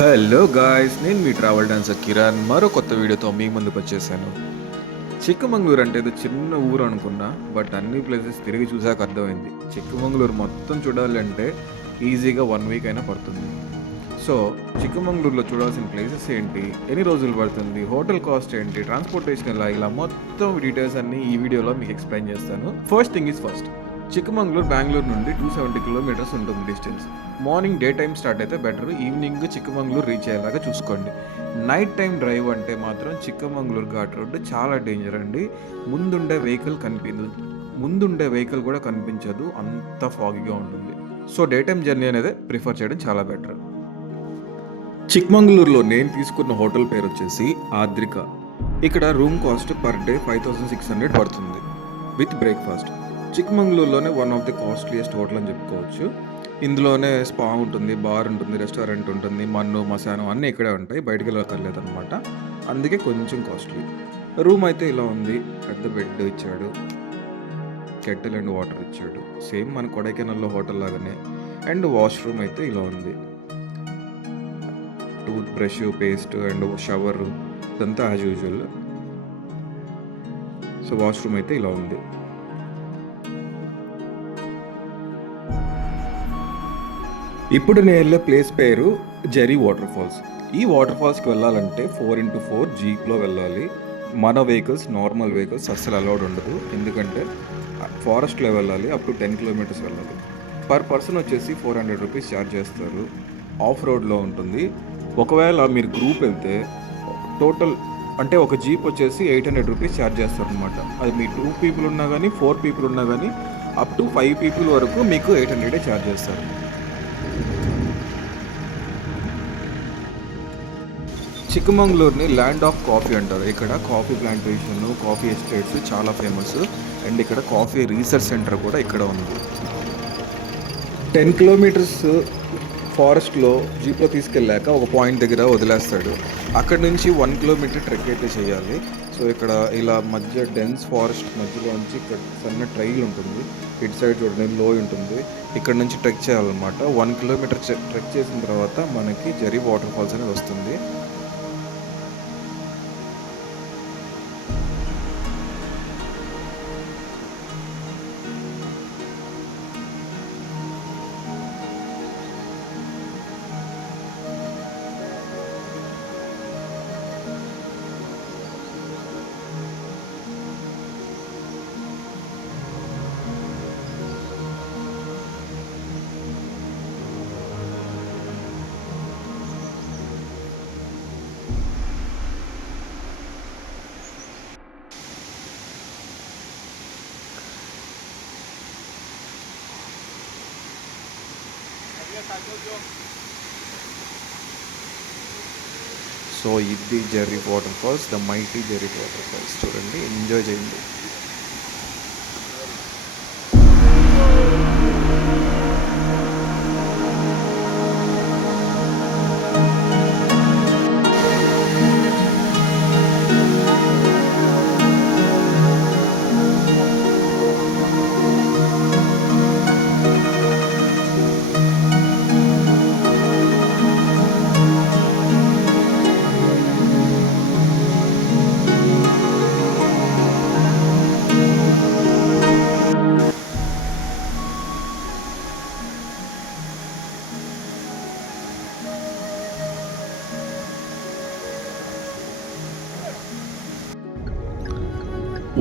Hello guys, నేను మీ travel dancer Kiran మరో కొత్త వీడియోతో మీ ముందుకు వచ్చేసాను. చిక్కమంగళూరు అంటే ఏదో చిన్న ఊరు అనుకున్నా, బట్ అన్ని ప్లేసెస్ తిరిగి చూసాక అర్థమైంది. చిక్కమంగళూరు మొత్తం చూడాలి అంటే ఈజీగా 1 వీక్ అయినా పడుతుంది. సో చిక్కమంగళూరులో చూడాల్సిన ప్లేసెస్ ఏంటి, ఎన్ని రోజులు పడుతుంది, హోటల్ కాస్ట్ ఏంటి, ట్రాన్స్పోర్టేషన్ ఎలా, ఇలా మొత్తం డీటెయిల్స్ అన్ని ఈ వీడియోలో మీకు ఎక్స్ప్లెయిన్ చేస్తాను. First thing is first, Chikkamagaluru Bengaluru నుండి 270 కిలోమీటర్స్ ఉంటుంది distance. Morning day time start అయితే బెటర్, ఈవినింగ్ చిక్కమంగళూరు రీచ్ అయ్యేలాగా చూసుకోండి. నైట్ టైం డ్రైవ్ అంటే మాత్రం చిక్కమంగళూరు ఘాట్ రోడ్డు చాలా డేంజర్ అండి. ముందుండే వెహికల్ కూడా కనిపించదు, అంత ఫాగీగా ఉంటుంది. సో డే టైం జర్నీ అనేది ప్రిఫర్ చేయడం చాలా బెటర్. చిక్మంగళూరులో నేను తీసుకున్న హోటల్ పేరు వచ్చేసి ఆద్రిక. ఇక్కడ రూమ్ కాస్ట్ పర్ డే 5600 పడుతుంది విత్ బ్రేక్ఫాస్ట్. చిక్మంగళూరులోనే one of the costliest hotel అని చెప్పుకోవచ్చు. ఇందులోనే స్పా ఉంటుంది, బార్ ఉంటుంది, రెస్టారెంట్ ఉంటుంది, మన్ను మసాను అన్నీ ఇక్కడే ఉంటాయి, బయటికి వెళ్ళక్కర్లేదు అనమాట. అందుకే కొంచెం కాస్ట్లీ. రూమ్ అయితే ఇలా ఉంది, పెద్ద బెడ్ ఇచ్చాడు, కెటిల్ అండ్ వాటర్ ఇచ్చాడు, సేమ్ మన కొడైకెనాల్లో హోటల్ లాగానే. అండ్ వాష్రూమ్ అయితే ఇలా ఉంది, tooth brush, paste and shower ఇదంతా యాజ్ యూజువల్. సో వాష్రూమ్ అయితే ఇలా ఉంది. ఇప్పుడు నేను వెళ్ళే ప్లేస్ పేరు జెరీ వాటర్ ఫాల్స్. ఈ వాటర్ ఫాల్స్కి వెళ్ళాలంటే 4x4 జీప్లో వెళ్ళాలి. మన వెహికల్స్, నార్మల్ వెహికల్స్ అస్సలు అలౌడ్ ఉండదు, ఎందుకంటే ఫారెస్ట్లో వెళ్ళాలి, అప్ టు 10 కిలోమీటర్స్ వెళ్ళాలి. పర్ పర్సన్ వచ్చేసి 400 రూపీస్ ఛార్జ్ చేస్తారు. ఆఫ్ రోడ్లో ఉంటుంది. ఒకవేళ మీరు గ్రూప్ వెళ్తే టోటల్ అంటే ఒక జీప్ వచ్చేసి 800 రూపీస్ ఛార్జ్ చేస్తారు అనమాట. అది మీ 2 పీపుల్ ఉన్నా కానీ 4 పీపుల్ ఉన్నా కానీ అప్ టు 5 పీపుల్ వరకు మీకు 800 ఛార్జ్ చేస్తారు. చిక్కమంగళూరుని ల్యాండ్ ఆఫ్ కాఫీ అంటారు. ఇక్కడ కాఫీ ప్లాంటేషన్, కాఫీ ఎస్టేట్స్ చాలా ఫేమస్. అండ్ ఇక్కడ కాఫీ రీసెర్చ్ సెంటర్ కూడా ఇక్కడ ఉంది. 10 కిలోమీటర్స్ ఫారెస్ట్లో జీప్లో తీసుకెళ్ళాక ఒక పాయింట్ దగ్గర వదిలేస్తాడు. అక్కడ నుంచి 1 కిలోమీటర్ ట్రెక్ అయితే చేయాలి. సో ఇక్కడ ఇలా మధ్య డెన్స్ ఫారెస్ట్ మధ్యలో నుంచి ఇక్కడ సన్న ట్రైల్ ఉంటుంది, ఇటు సైడ్ చూడండి లోయ ఉంటుంది, ఇక్కడ నుంచి ట్రెక్ చేయాలన్నమాట. 1 కిలోమీటర్ ట్రెక్ చేసిన తర్వాత మనకి జెరీ వాటర్ ఫాల్స్ అనేది వస్తుంది. సో ఇది Jhari water falls, the mighty Jhari water falls. చూడండి, ఎంజాయ్ చేయండి.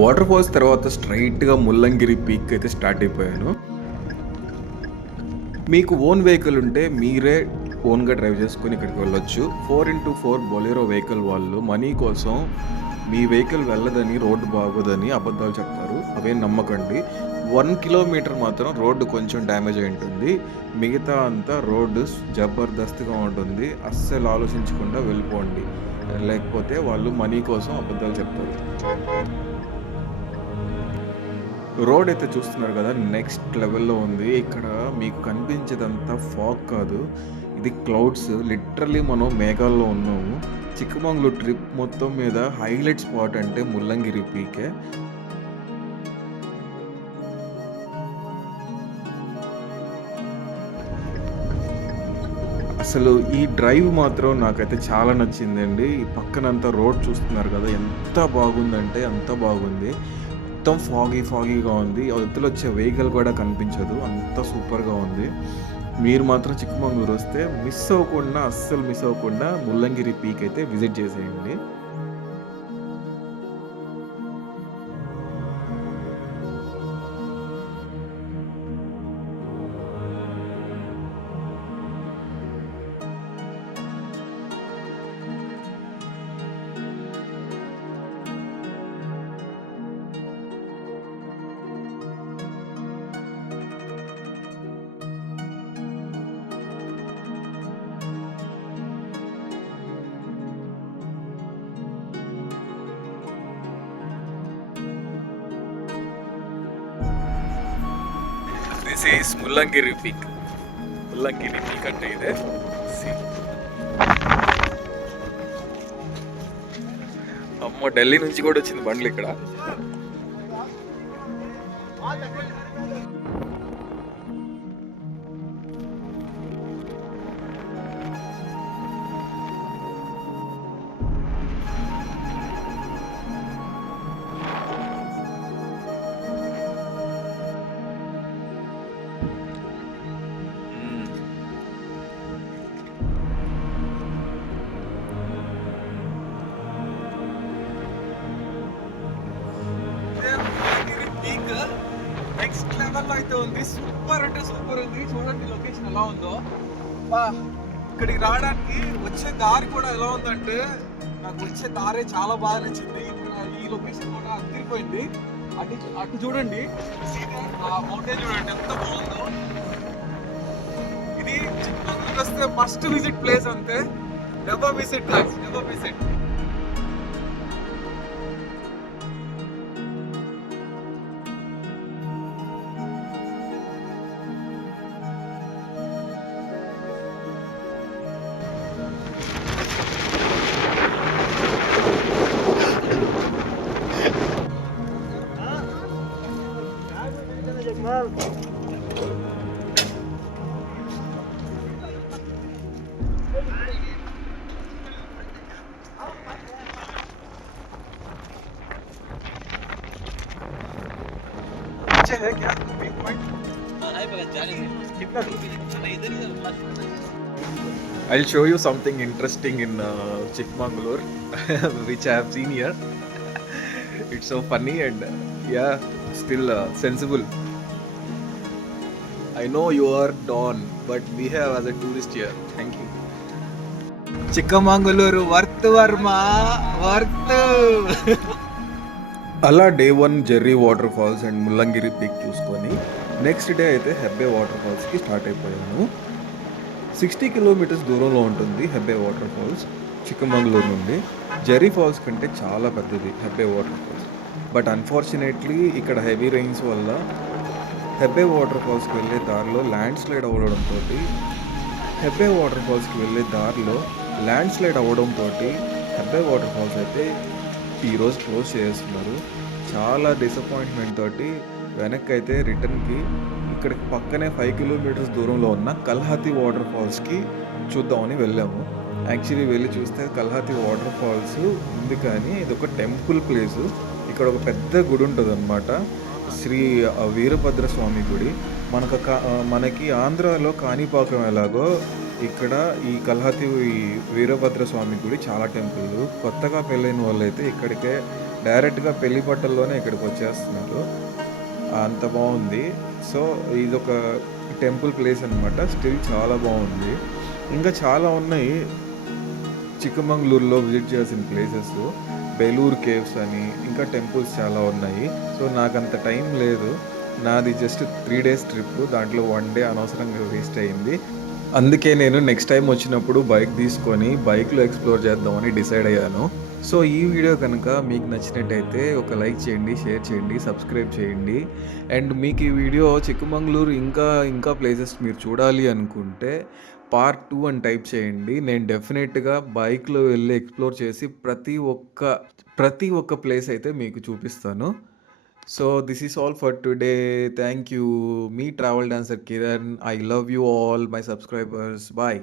వాటర్ ఫాల్స్ తర్వాత స్ట్రైట్గా ముల్లంగిరి పీక్ అయితే స్టార్ట్ అయిపోయాను. మీకు ఓన్ వెహికల్ ఉంటే మీరే ఓన్గా డ్రైవ్ చేసుకొని ఇక్కడికి వెళ్ళొచ్చు. 4x4 బొలెరో వెహికల్ వాళ్ళు మనీ కోసం మీ వెహికల్ వెళ్ళదని, రోడ్డు బాగోదని అబద్ధాలు చెప్తారు, అవేం నమ్మకండి. 1 కిలోమీటర్ మాత్రం రోడ్డు కొంచెం డ్యామేజ్ అయి ఉంటుంది, మిగతా అంతా రోడ్డు జబర్దస్త్గా ఉంటుంది. అస్సలు ఆలోచించకుండా వెళ్ళిపోండి, లేకపోతే వాళ్ళు మనీ కోసం అబద్ధాలు చెప్తారు. రోడ్ అయితే చూస్తున్నారు కదా, నెక్స్ట్ లెవెల్లో ఉంది. ఇక్కడ మీకు కనిపించేదంతా ఫాగ్ కాదు, ఇది క్లౌడ్స్. లిటరల్లీ మనం మేఘాల్లో ఉన్నాము. చిక్కమంగళూరు ట్రిప్ మొత్తం మీద హైలైట్ స్పాట్ అంటే ముల్లంగిరి పీకే. అసలు ఈ డ్రైవ్ మాత్రం నాకైతే చాలా నచ్చిందండి. ఈ పక్కనంతా రోడ్ చూస్తున్నారు కదా! ఎంత బాగుందంటే అంత బాగుంది. మొత్తం ఫాగీగా ఉంది. అవతలొచ్చే వెహికల్ కూడా కనిపించదు. అంత సూపర్‌గా ఉంది. మీరు మాత్రం చిక్కమంగళూరు వస్తే అస్సలు మిస్ అవ్వకుండా ముల్లంగిరి పీక్ అయితే విజిట్ చేసేయండి. This is Mullayanagiri peak. Mullayanagiri peak అంటే ఇదే. అమ్మో, ఢిల్లీ నుంచి కూడా వచ్చింది బండ్లు ఇక్కడ. నెక్స్ట్ లెవెల్ అయితే ఉంది. సూపర్ అంటే సూపర్ ఉంది. చూడండి లొకేషన్ ఎలా ఉందో. ఇక్కడికి రావడానికి వచ్చే దారి కూడా ఎలా ఉందంటే, నాకు వచ్చే దారే చాలా బాగా నచ్చింది. ఈ లొకేషన్ కూడా అదిరిపోయింది. అటు చూడండి, ఆ మౌంటైన్ చూడండి ఎంత బాగుందో. ఇది చిక్కమంగళూరు వస్తే మస్ట్ విజిట్ ప్లేస్ అంతే. Never miss it guys, never miss it. है क्या व्यू पॉइंट? कितना I'll show you something interesting in Chikmagalur which I have seen here. It's so funny and yeah, still sensible. I know you are Don, but we have as a tourist here. Thank you. Chikmagalur worth Varma, worth. అలా day 1 Jhari water falls and Mullayanagiri peak చూసుకొని next day అయితే Hebbe water ఫాల్స్కి start అయిపోయాను. 60 kilometres దూరంలో ఉంటుంది Hebbe water falls Chikkamagaluru నుండి. Jerry falls కంటే చాలా పెద్దది Hebbe water falls. But unfortunately ఇక్కడ హెవీ రెయిన్స్ వల్ల హెబ్బే వాటర్ ఫాల్స్కి వెళ్ళే దారిలో ల్యాండ్ స్లైడ్ అవ్వడంతో హెబ్బే వాటర్ ఫాల్స్కి వెళ్ళే దారిలో ల్యాండ్ స్లైడ్ అవ్వడంతో హెబ్బే వాటర్ ఫాల్స్ అయితే ఈరోజు క్లోజ్ చేస్తున్నారు. చాలా డిసప్పాయింట్మెంట్ తోటి వెనక్కి అయితే రిటర్న్కి ఇక్కడికి పక్కనే 5 కిలోమీటర్స్ దూరంలో ఉన్న కల్హతి వాటర్ ఫాల్స్కి చూద్దామని వెళ్ళాము. యాక్చువల్లీ వెళ్ళి చూస్తే కల్హతి వాటర్ ఫాల్స్ ఉంది, కానీ ఇది ఒక టెంపుల్ ప్లేసు. ఇక్కడ ఒక పెద్ద గుడి ఉంటుంది అన్నమాట, శ్రీ వీరభద్ర స్వామి గుడి. మనకి ఆంధ్రాలో కాణిపాకం ఎలాగో ఇక్కడ ఈ కల్హతి వీరభద్ర స్వామి గుడి చాలా టెంపుల్. కొత్తగా పెళ్ళైన వాళ్ళు అయితే ఇక్కడికే డైరెక్ట్గా పెళ్లి బట్టల్లోనే ఇక్కడికి వచ్చేస్తున్నారు. అంత బాగుంది. సో ఇదొక టెంపుల్ ప్లేస్ అనమాట. స్టిల్ చాలా బాగుంది. ఇంకా చాలా ఉన్నాయి చిక్కమంగళూరులో విజిట్ చేయాల్సిన ప్లేసెస్. బెలూర్ కేవ్స్ అని ఇంకా టెంపుల్స్ చాలా ఉన్నాయి. సో నాకంత టైం లేదు. నాది జస్ట్ 3 days ట్రిప్, దాంట్లో 1 day అనవసరంగా వేస్ట్ అయింది. అందుకే నేను నెక్స్ట్ టైం వచ్చినప్పుడు బైక్ తీసుకొని బైక్లో ఎక్స్ప్లోర్ చేద్దామని డిసైడ్ అయ్యాను. సో ఈ వీడియో కనుక మీకు నచ్చినట్టయితే ఒక లైక్ చేయండి, షేర్ చేయండి, సబ్స్క్రైబ్ చేయండి. అండ్ మీకు ఈ వీడియో చిక్కమంగళూరు ఇంకా ప్లేసెస్ మీరు చూడాలి అనుకుంటే పార్ట్ 2 అని టైప్ చేయండి. నేను డెఫినెట్గా బైక్లో వెళ్ళి ఎక్స్ప్లోర్ చేసి ప్రతి ఒక్క ప్లేస్ అయితే మీకు చూపిస్తాను. So this is all for today. Thank you. Me travel dancer Kiran. I love you all my subscribers. Bye.